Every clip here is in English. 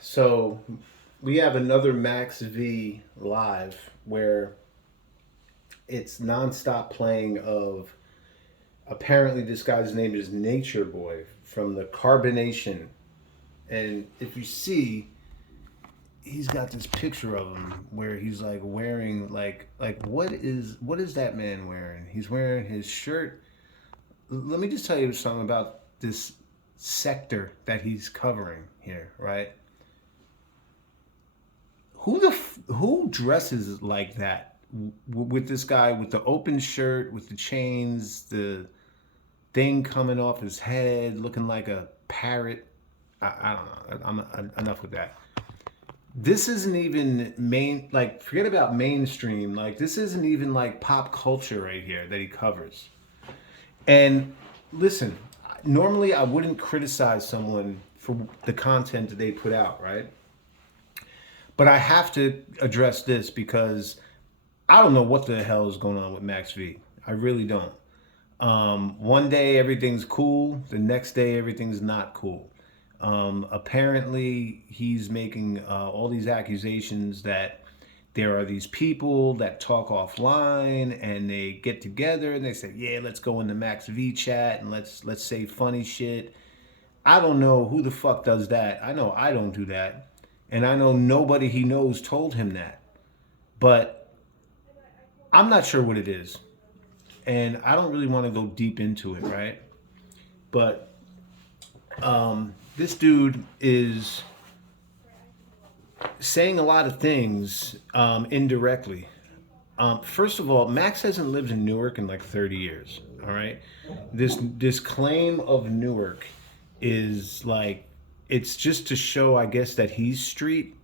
So we have another Max V live where it's nonstop playing of apparently this guy's name is Nature Boy from the Carbonation. And if you see, he's got this picture of him where he's like wearing like what is that man wearing? He's wearing his shirt. Let me just tell you something about this sector that he's covering here, right? Who dresses like that with this guy with the open shirt with the chains, the thing coming off his head, looking like a parrot? I don't know. Enough with that. This isn't even like forget about mainstream. Like this isn't even like pop culture right here that he covers. And listen, normally I wouldn't criticize someone for the content that they put out, right? But I have to address this because I don't know what the hell is going on with Max V. I really don't. One day everything's cool, the next day everything's not cool. Apparently, he's making all these accusations that there are these people that talk offline and they get together and they say, "Yeah, let's go in the Max V chat and let's say funny shit." I don't know who the fuck does that. I know I don't do that, and I know nobody he knows told him that. But I'm not sure what it is, and I don't really want to go deep into it, right? But this dude is saying a lot of things indirectly. First of all, Max hasn't lived in Newark in like 30 years. All right, this claim of Newark is like it's just to show, I guess, that he's street,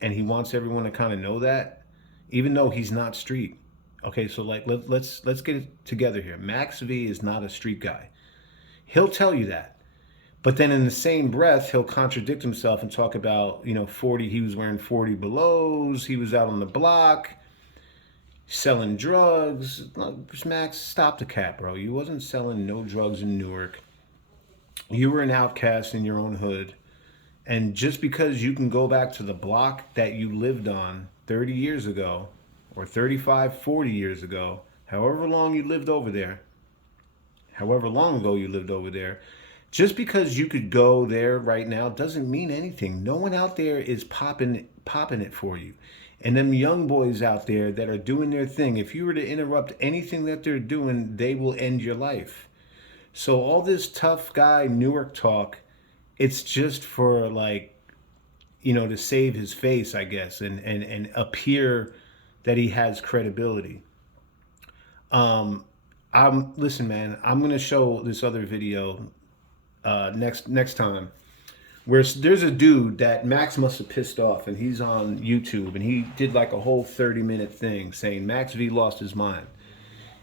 and he wants everyone to kind of know that, even though he's not street. Okay, so like let's get it together here. Max V is not a street guy. He'll tell you that. But then in the same breath, he'll contradict himself and talk about, 40, he was wearing 40 belows, he was out on the block selling drugs. Look, Max, stop the cap, bro. You wasn't selling no drugs in Newark. You were an outcast in your own hood. And just because you can go back to the block that you lived on 30 years ago, or 35, 40 years ago, however long you lived over there, however long ago you lived over there, just because you could go there right now doesn't mean anything. No one out there is popping it for you. And them young boys out there that are doing their thing, if you were to interrupt anything that they're doing, they will end your life. So all this tough guy Newark talk, it's just for like, to save his face, I guess, and appear that he has credibility. Listen, man. I'm gonna show this other video next time where there's a dude that Max must have pissed off, and he's on YouTube, and he did like a whole 30-minute thing saying Max V lost his mind,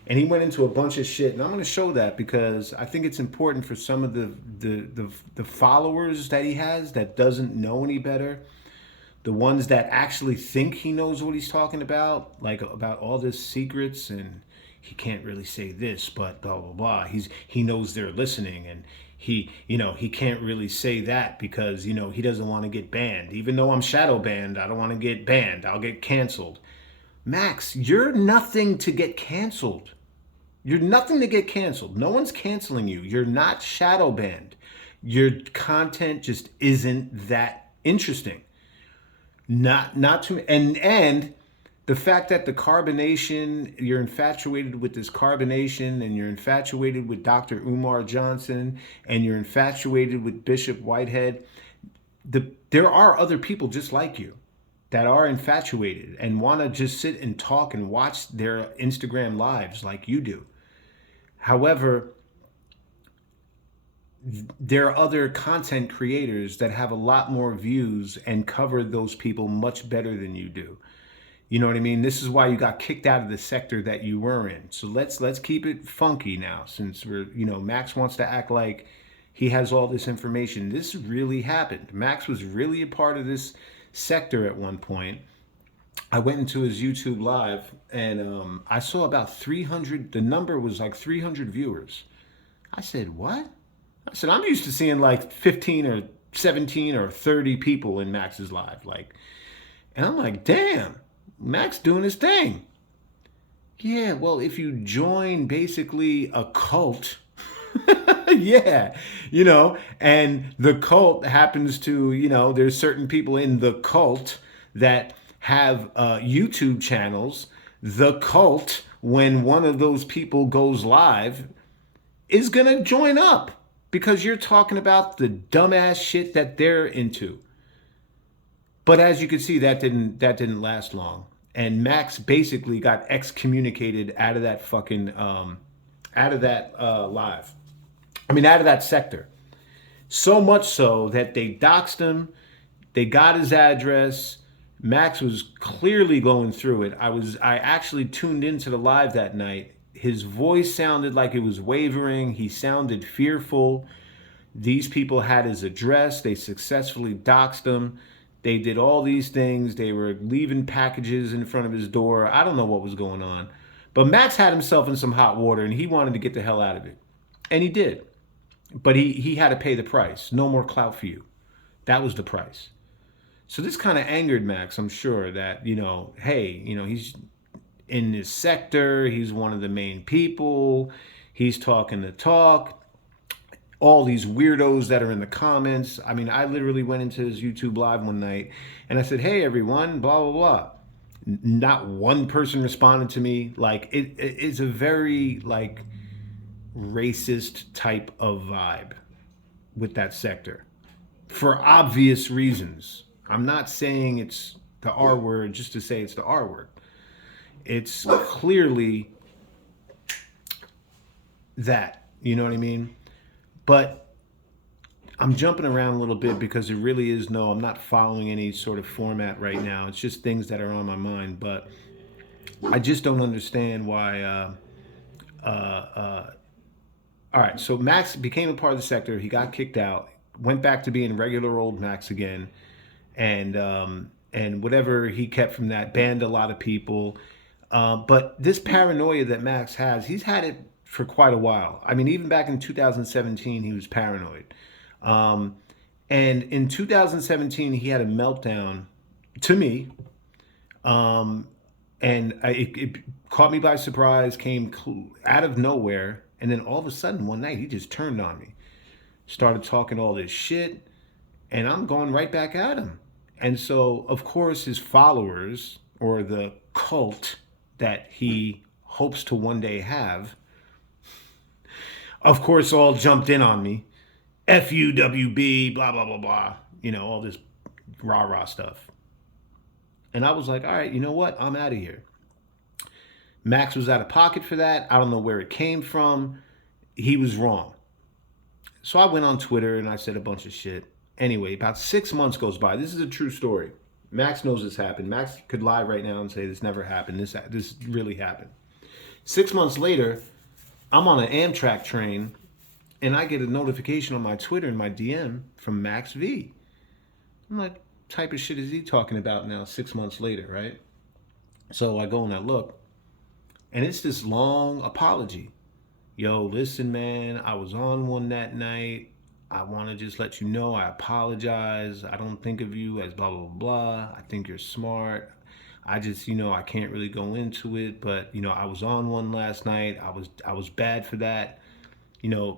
and he went into a bunch of shit, and I'm going to show that because I think it's important for some of the followers that he has that doesn't know any better, the ones that actually think he knows what he's talking about, like about all this secrets and he can't really say this, but blah blah blah. He knows they're listening, and he can't really say that because he doesn't want to get banned. Even though I'm shadow banned, I don't want to get banned. I'll get canceled. Max, you're nothing to get canceled. You're nothing to get canceled. No one's canceling you. You're not shadow banned. Your content just isn't that interesting. Not to me. And the fact that the carbonation, you're infatuated with this carbonation, and you're infatuated with Dr. Umar Johnson, and you're infatuated with Bishop Whitehead. There are other people just like you that are infatuated and want to just sit and talk and watch their Instagram lives like you do. However, there are other content creators that have a lot more views and cover those people much better than you do. You know what I mean? This is why you got kicked out of the sector that you were in. So let's keep it funky now, since Max wants to act like he has all this information. This really happened. Max was really a part of this sector at one point. I went into his YouTube live, and I saw about 300. The number was like 300 viewers. I said, "What?" I said, "I'm used to seeing like 15 or 17 or 30 people in Max's live. Like, and I'm like, damn, Max doing his thing. Yeah, well, if you join basically a cult, yeah, and the cult happens to, there's certain people in the cult that have YouTube channels. The cult, when one of those people goes live, is going to join up because you're talking about the dumbass shit that they're into. But as you can see, that didn't last long, and Max basically got excommunicated out of that fucking out of that live. I mean, out of that sector. So much so that they doxed him. They got his address. Max was clearly going through it. I actually tuned into the live that night. His voice sounded like it was wavering. He sounded fearful. These people had his address. They successfully doxed him. They did all these things. They were leaving packages in front of his door. I don't know what was going on. But Max had himself in some hot water and he wanted to get the hell out of it. And he did. But he had to pay the price. No more clout for you. That was the price. So this kind of angered Max, I'm sure, that, hey, he's in this sector. He's one of the main people. He's talking the talk. All these weirdos that are in the comments. I mean, I literally went into his YouTube live one night and I said, hey, everyone, blah, blah, blah. Not one person responded to me. Like, it's a very, like, racist type of vibe with that sector for obvious reasons. I'm not saying it's the R word just to say it's the R word. It's clearly that, you know what I mean? But I'm jumping around a little bit because there really is I'm not following any sort of format right now. It's just things that are on my mind. But I just don't understand why. All right, so Max became a part of the sector. He got kicked out, went back to being regular old Max again, and whatever he kept from that, banned a lot of people. But this paranoia that Max has, he's had it for quite a while. I mean, even back in 2017, he was paranoid. And in 2017, he had a meltdown to me. And it caught me by surprise, came out of nowhere. And then all of a sudden, one night, he just turned on me, started talking all this shit, and I'm going right back at him. And so, of course, his followers, or the cult that he hopes to one day have, of course, all jumped in on me. FUWB, blah, blah, blah, blah. All this rah-rah stuff. And I was like, all right, you know what? I'm out of here. Max was out of pocket for that. I don't know where it came from. He was wrong. So I went on Twitter and I said a bunch of shit. Anyway, about 6 months goes by. This is a true story. Max knows this happened. Max could lie right now and say this never happened. This really happened. 6 months later, I'm on an Amtrak train and I get a notification on my Twitter and my DM from Max V. I'm like, type of shit is he talking about now 6 months later, right? So I go and I look. And it's this long apology. Yo, listen, man, I was on one that night. I want to just let you know I apologize. I don't think of you as blah, blah, blah. I think you're smart. I just, I can't really go into it. But, I was on one last night. I was bad for that.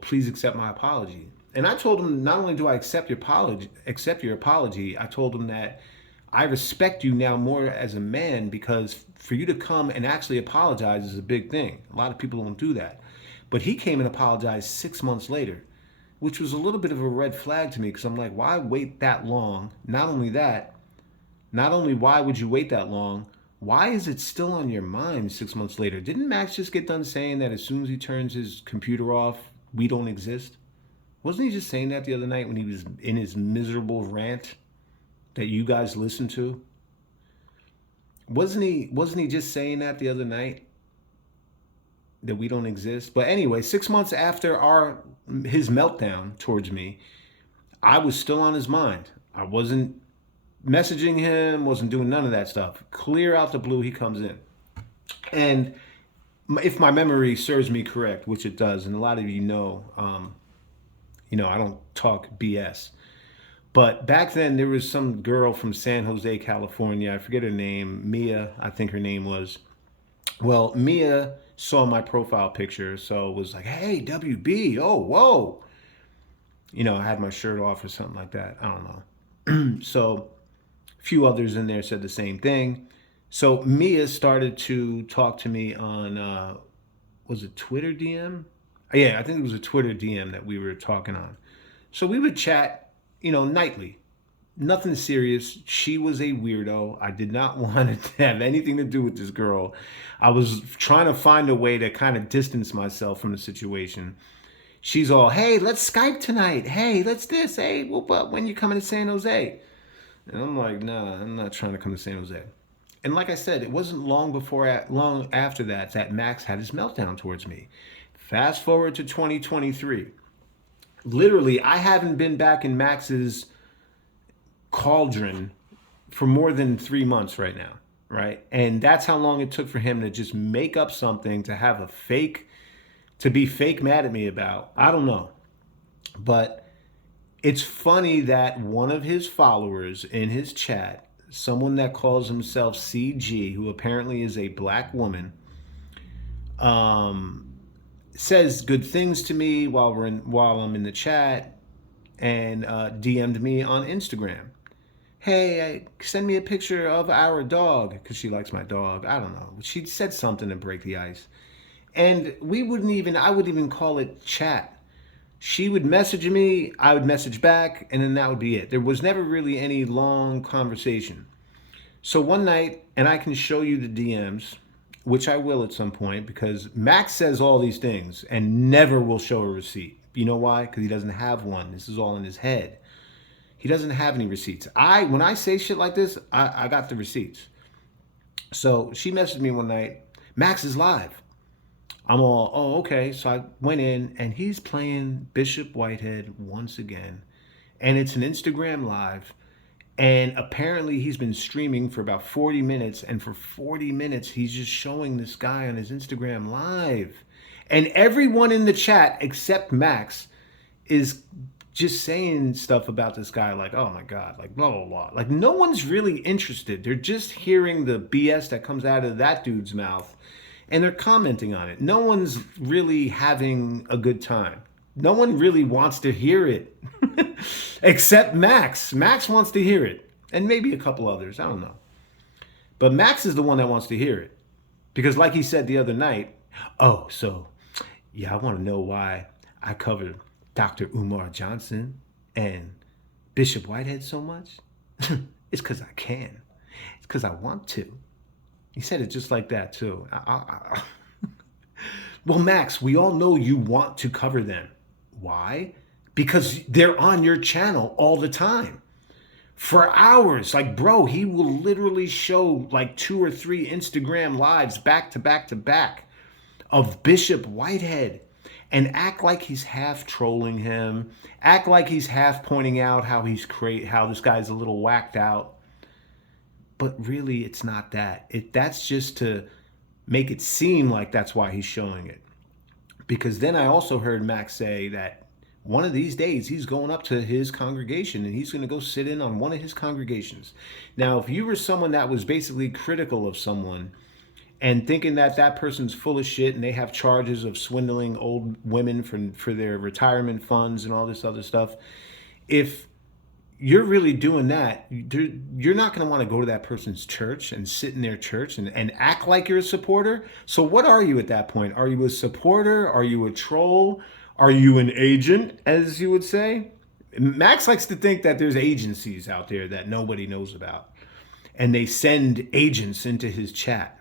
Please accept my apology. And I told him, not only do I accept your apology, I told him that I respect you now more as a man, because for you to come and actually apologize is a big thing. A lot of people don't do that. But he came and apologized 6 months later, which was a little bit of a red flag to me, because I'm like, why wait that long? Not only why would you wait that long, why is it still on your mind 6 months later? Didn't Max just get done saying that as soon as he turns his computer off, we don't exist? Wasn't he just saying that the other night when he was in his miserable rant that you guys listened to? Wasn't he just saying that the other night? That we don't exist? But anyway, 6 months after his meltdown towards me, I was still on his mind. I wasn't messaging him, wasn't doing none of that stuff. Clear out the blue, he comes in. And if my memory serves me correct, which it does, and a lot of you know, I don't talk BS. But back then, there was some girl from San Jose, California. I forget her name. Mia, I think her name was. Well, Mia saw my profile picture, so was like, "Hey, WB, oh, whoa." I had my shirt off or something like that. I don't know. So a few others in there said the same thing. So Mia started to talk to me on, was it Twitter DM? Yeah, I think it was a Twitter DM that we were talking on. So we would chat, nightly. Nothing serious. She was a weirdo. I did not want to have anything to do with this girl. I was trying to find a way to kind of distance myself from the situation. She's all, "Hey, let's Skype tonight. Hey, let's this. Hey, well, but when you coming to San Jose?" And I'm like, "Nah, I'm not trying to come to San Jose." And like I said, it wasn't long after that Max had his meltdown towards me. Fast forward to 2023. Literally, I haven't been back in Max's cauldron for more than 3 months right now, right? And that's how long it took for him to just make up something to have to be fake mad at me about. I don't know. But it's funny that one of his followers in his chat, someone that calls himself CG, who apparently is a black woman, um, says good things to me while I'm in the chat, and DM'd me on Instagram. "Hey, send me a picture of our dog," because she likes my dog. I don't know. She said something to break the ice, and I wouldn't even call it chat. She would message me, I would message back, and then that would be it. There was never really any long conversation. So one night, and I can show you the DMs, which I will at some point, because Max says all these things and never will show a receipt. You know why? Because he doesn't have one. This is all in his head. He doesn't have any receipts. When I say shit like this, I got the receipts. So she messaged me one night, "Max is live." I'm all, "Oh, okay." So I went in and he's playing Bishop Whitehead once again. And it's an Instagram live. And apparently he's been streaming for about 40 minutes. And for 40 minutes, he's just showing this guy on his Instagram live. And everyone in the chat except Max is just saying stuff about this guy like, "Oh my God," like blah, blah, blah. Like no one's really interested. They're just hearing the BS that comes out of that dude's mouth and they're commenting on it. No one's really having a good time. No one really wants to hear it except Max. Max wants to hear it, and maybe a couple others. I don't know. But Max is the one that wants to hear it because, like he said the other night, "Oh, so yeah, I want to know why I covered Dr. Umar Johnson and Bishop Whitehead so much." "It's because I can. It's because I want to." He said it just like that, too. Well, Max, we all know you want to cover them. Why? Because they're on your channel all the time. For hours. Like, bro, he will literally show like 2 or 3 Instagram lives back to back to back of Bishop Whitehead and act like he's half trolling him, act like he's half pointing out how how this guy's a little whacked out. But really, it's not that. That's just to make it seem like that's why he's showing it. Because then I also heard Max say that one of these days he's going up to his congregation and he's going to go sit in on one of his congregations. Now, if you were someone that was basically critical of someone and thinking that that person's full of shit and they have charges of swindling old women for their retirement funds and all this other stuff, if you're really doing that, you're not going to want to go to that person's church and sit in their church and act like you're a supporter. So what are you at that point? Are you a supporter? Are you a troll? Are you an agent, as you would say? Max likes to think that there's agencies out there that nobody knows about. And they send agents into his chat.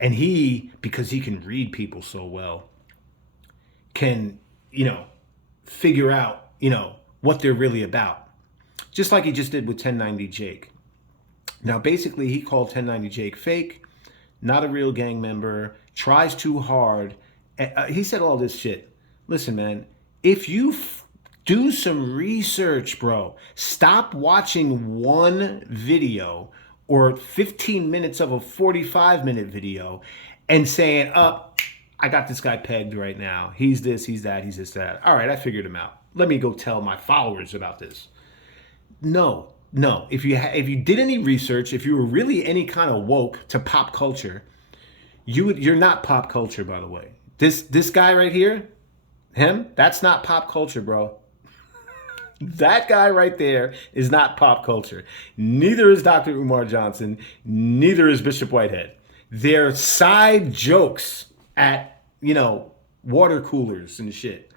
And he, because he can read people so well, can, figure out, what they're really about. Just like he just did with 1090 Jake. Now, basically, he called 1090 Jake fake, not a real gang member, tries too hard. He said all this shit. Listen, man, if you do some research, bro, stop watching one video or 15 minutes of a 45-minute video and saying, I got this guy pegged right now. He's this, he's that, he's this, that. All right, I figured him out. Let me go tell my followers about this. No, no. If you did any research, if you were really any kind of woke to pop culture, you're not pop culture, by the way. This guy right here, him, that's not pop culture, bro. That guy right there is not pop culture. Neither is Dr. Umar Johnson. Neither is Bishop Whitehead. They're side jokes at, water coolers and shit.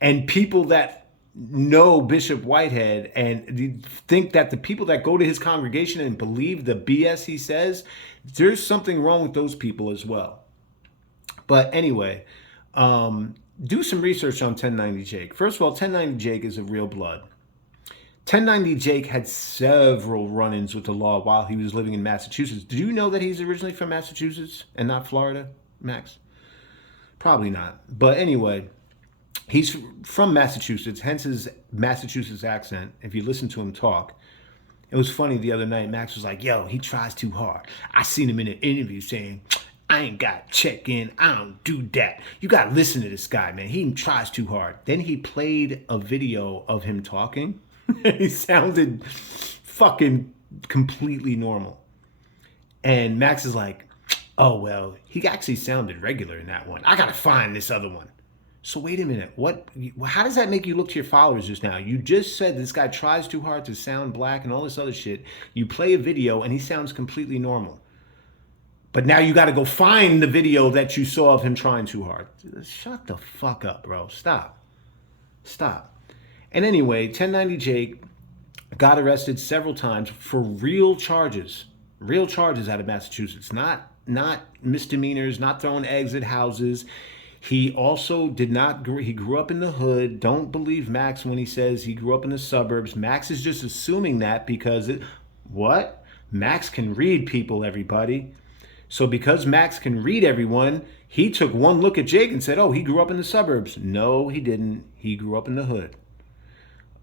And people that know Bishop Whitehead and think that the people that go to his congregation and believe the BS he says, there's something wrong with those people as well. But anyway, do some research on 1090 Jake. First of all, 1090 Jake is a real blood. 1090 Jake had several run-ins with the law while he was living in Massachusetts. Did you know that he's originally from Massachusetts and not Florida, Max? Probably not. But anyway, he's from Massachusetts, hence his Massachusetts accent. If you listen to him talk, it was funny the other night. Max was like, yo, he tries too hard. I seen him in an interview saying, I ain't got check in. I don't do that. You got to listen to this guy, man. He tries too hard. Then he played a video of him talking. He sounded fucking completely normal. And Max is like, oh, well, he actually sounded regular in that one. I got to find this other one. So wait a minute. How does that make you look to your followers just now? You just said this guy tries too hard to sound black and all this other shit. You play a video and he sounds completely normal. But now you got to go find the video that you saw of him trying too hard. Shut the fuck up, bro. Stop. And anyway, 1090 Jake got arrested several times for real charges out of Massachusetts, not misdemeanors, not throwing eggs at houses. He also he grew up in the hood. Don't believe Max when he says he grew up in the suburbs. Max is just assuming that because Max can read people, everybody. So because Max can read everyone, he took one look at Jake and said, oh, he grew up in the suburbs. No, he didn't. He grew up in the hood.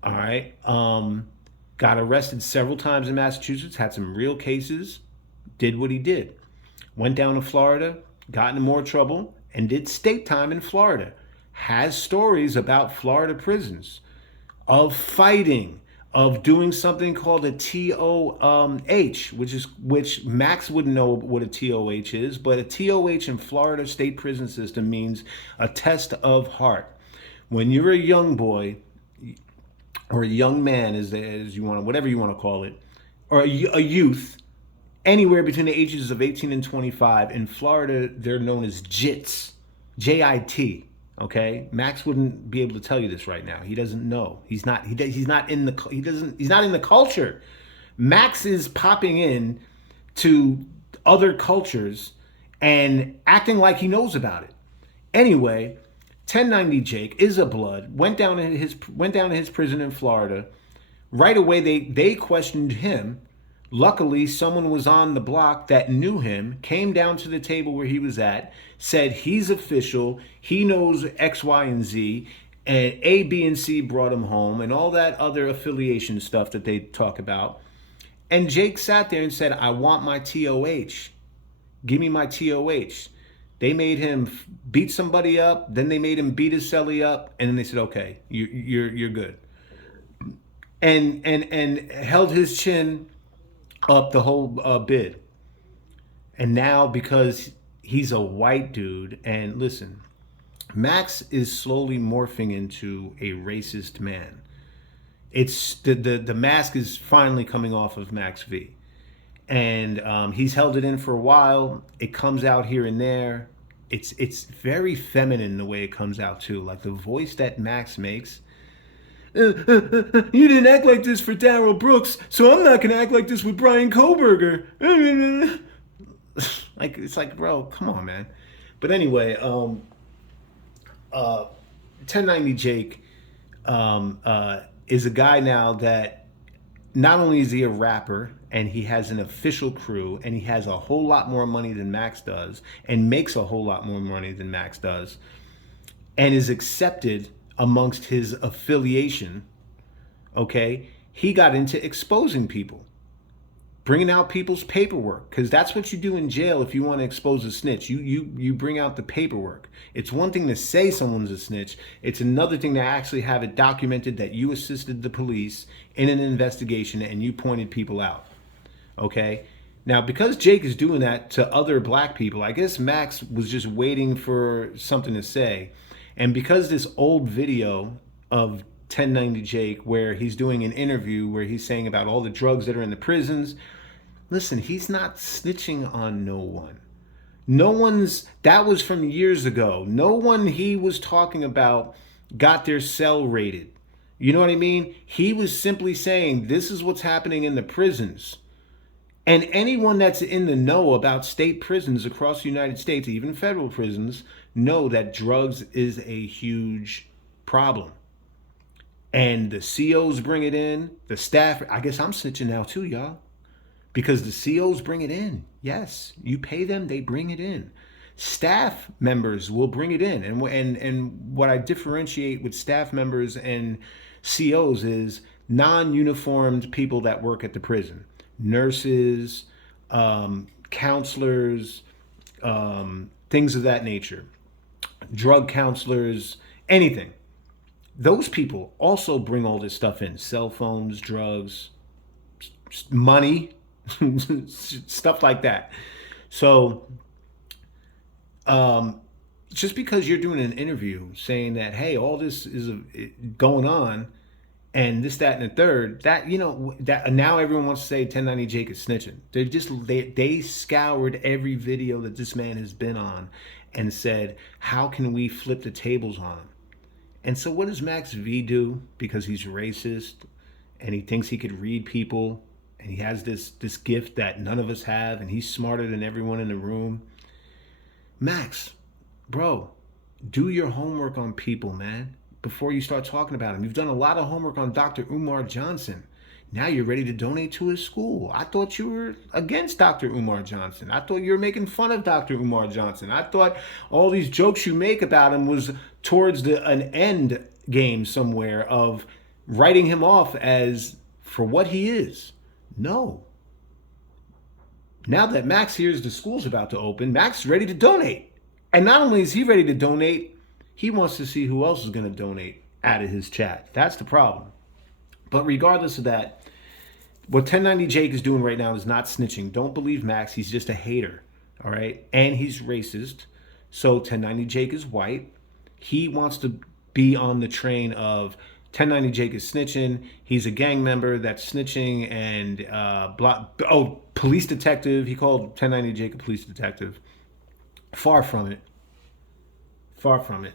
All right. Got arrested several times in Massachusetts, had some real cases, did what he did. Went down to Florida, got into more trouble, and did state time in Florida. Has stories about Florida prisons, of fighting, of doing something called a TOH, which Max wouldn't know what a TOH is, but a TOH in Florida state prison system means a test of heart. When you're a young boy or a young man, as you want, whatever you want to call it, or a youth, anywhere between the ages of 18 and 25 in Florida, they're known as JITs, JIT. Okay, Max wouldn't be able to tell you this right now. He doesn't know. He's not in the culture. Max is popping in to other cultures and acting like he knows about it. Anyway, 1090 Jake is a blood. Went down to his prison in Florida. Right away they questioned him. Luckily, someone was on the block that knew him, came down to the table where he was at, said he's official, he knows X, Y, and Z, and A, B, and C brought him home, and all that other affiliation stuff that they talk about. And Jake sat there and said, I want my TOH. Give me my TOH. They made him beat somebody up, then they made him beat his celly up, and then they said, okay, you're good. And held his chin up the whole bid. And now because he's a white dude, and listen, Max is slowly morphing into a racist man. It's the mask is finally coming off of Max V. And he's held it in for a while. It comes out here and there. It's very feminine the way it comes out too. Like the voice that Max makes. You didn't act like this for Darrell Brooks, so I'm not gonna act like this with Brian Koberger. It's like, bro, come on, man. But anyway, 1090 Jake is a guy now that not only is he a rapper and he has an official crew and he has a whole lot more money than Max does and makes a whole lot more money than Max does and is accepted amongst his affiliation, okay? He got into exposing people. bringing out people's paperwork, because that's what you do in jail if you want to expose a snitch. You bring out the paperwork. It's one thing to say someone's a snitch. It's another thing to actually have it documented that you assisted the police in an investigation and you pointed people out. Okay? Now, because Jake is doing that to other black people, I guess Max was just waiting for something to say. And because this old video of 1090 Jake, where he's doing an interview where he's saying about all the drugs that are in the prisons, listen, he's not snitching on no one. No one's, that was from years ago. No one he was talking about got their cell rated. You know what I mean? He was simply saying, this is what's happening in the prisons. And anyone that's in the know about state prisons across the United States, even federal prisons, know that drugs is a huge problem. And the COs bring it in, the staff, I guess I'm snitching now too, y'all. Because the COs bring it in. Yes, you pay them, they bring it in. Staff members will bring it in. And what I differentiate with staff members and COs is non-uniformed people that work at the prison. Nurses, counselors, things of that nature, drug counselors, anything. Those people also bring all this stuff in: cell phones, drugs, money, stuff like that. So, just because you're doing an interview saying that, hey, all this is going on, and this, that, and the third, that, you know, that now everyone wants to say 1090 Jake is snitching. They scoured every video that this man has been on and said, how can we flip the tables on him? And so what does Max V do? Because he's racist and he thinks he could read people and he has this gift that none of us have, and he's smarter than everyone in the room. Max, bro, do your homework on people, man, before you start talking about him. You've done a lot of homework on Dr. Umar Johnson. Now you're ready to donate to his school. I thought you were against Dr. Umar Johnson. I thought you were making fun of Dr. Umar Johnson. I thought all these jokes you make about him was towards an end game somewhere of writing him off as for what he is. No. Now that Max hears the school's about to open, Max is ready to donate. And not only is he ready to donate, he wants to see who else is going to donate out of his chat. That's the problem. But regardless of that, what 1090 Jake is doing right now is not snitching. Don't believe Max. He's just a hater. All right. And he's racist. So 1090 Jake is white. He wants to be on the train of 1090 Jake is snitching. He's a gang member that's snitching and police detective. He called 1090 Jake a police detective. Far from it. Far from it.